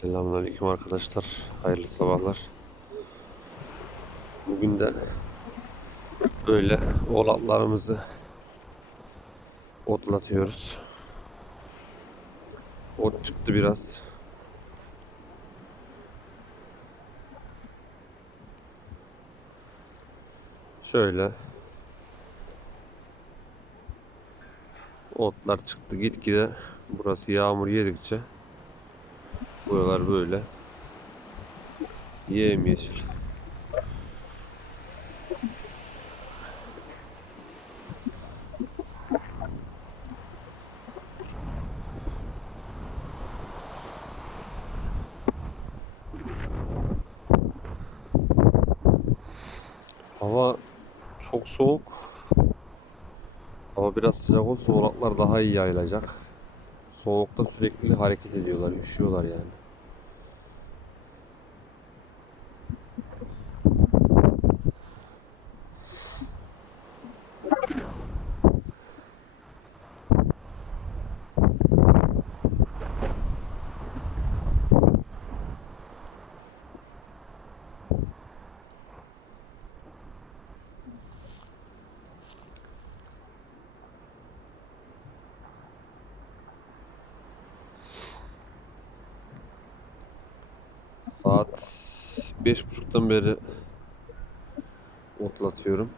Selamünaleyküm arkadaşlar. Hayırlı sabahlar. Bugün de böyle oğlaklarımızı otlatıyoruz. Ot çıktı biraz. Şöyle otlar çıktı gitgide burası yağmur yedikçe buralar böyle yemyeşil. Hava çok soğuk. Hava biraz sıcak olsa oğlaklar daha iyi yayılacak. Soğukta sürekli hareket ediyorlar, üşüyorlar yani. Saat beş buçuktan beri otlatıyorum.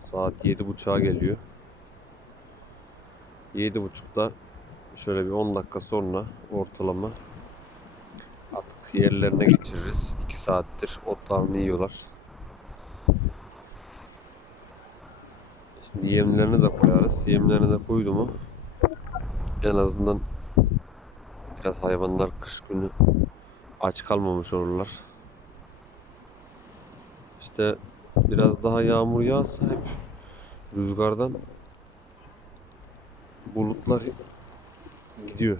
Saat yedi buçuğa geliyor. Yedi buçukta şöyle bir 10 dakika sonra ortalama artık yerlerine geçiririz. 2 saattir otlarını yiyorlar. Şimdi yemlerini de koyarız. Yemlerini de koydu mu en azından biraz hayvanlar kış günü aç kalmamış olurlar. İşte biraz daha yağmur yağsa hep rüzgardan bulutlar gidiyor.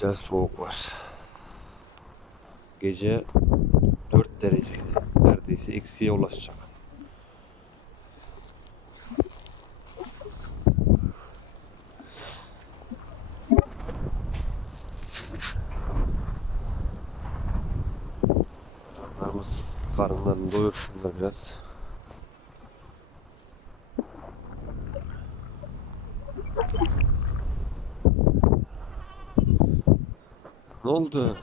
Güzel soğuk var. Gece 4 dereceydi. Neredeyse eksiye ulaşacak. Karınlarını doyursunlar biraz. Ne oldu?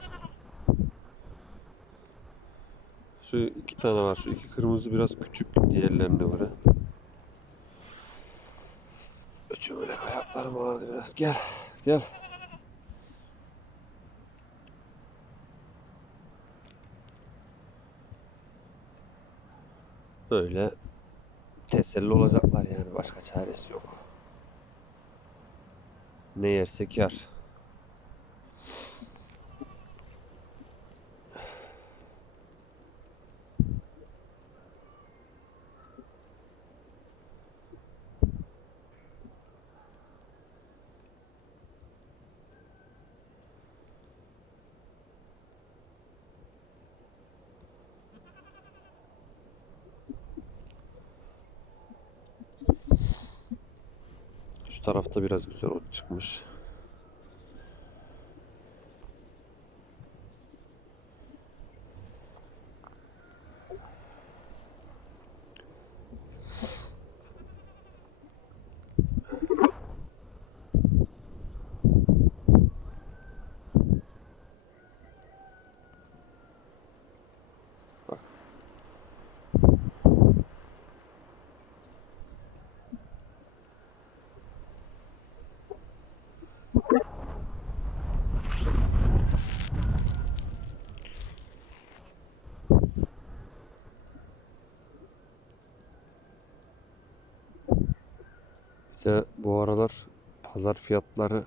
Şu iki tane var. Şu iki kırmızı biraz küçük diğerlerinde var ha. Öçümülek ayaklarım ağrıdı biraz. Gel. Gel. Böyle teselli olacaklar yani. Başka çaresi yok. Ne yersek yar. Şu tarafta biraz güzel ot çıkmış. İşte bu aralar pazar fiyatları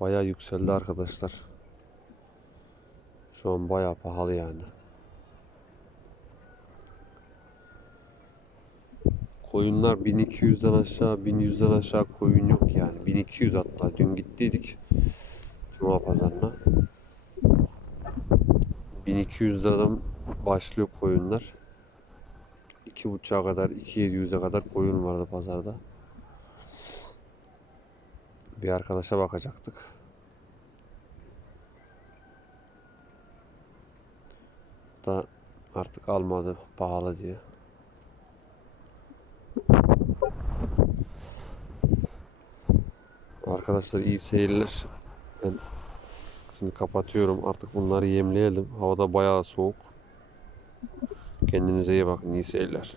baya yükseldi arkadaşlar. Şu an baya pahalı yani. Koyunlar 1200'den aşağı 1100'den aşağı koyun yok yani. 1200 hatta dün gittiydik Cuma pazarına. 1200 liradan başlıyor koyunlar. 2.5'a kadar 2.700'e kadar koyun vardı pazarda bir arkadaşa bakacaktık da artık almadı pahalı diye Arkadaşlar iyi seyirler. Ben şimdi kapatıyorum. Artık bunları yemleyelim. Havada bayağı soğuk. Kendinize iyi bakın. İyi seyirler.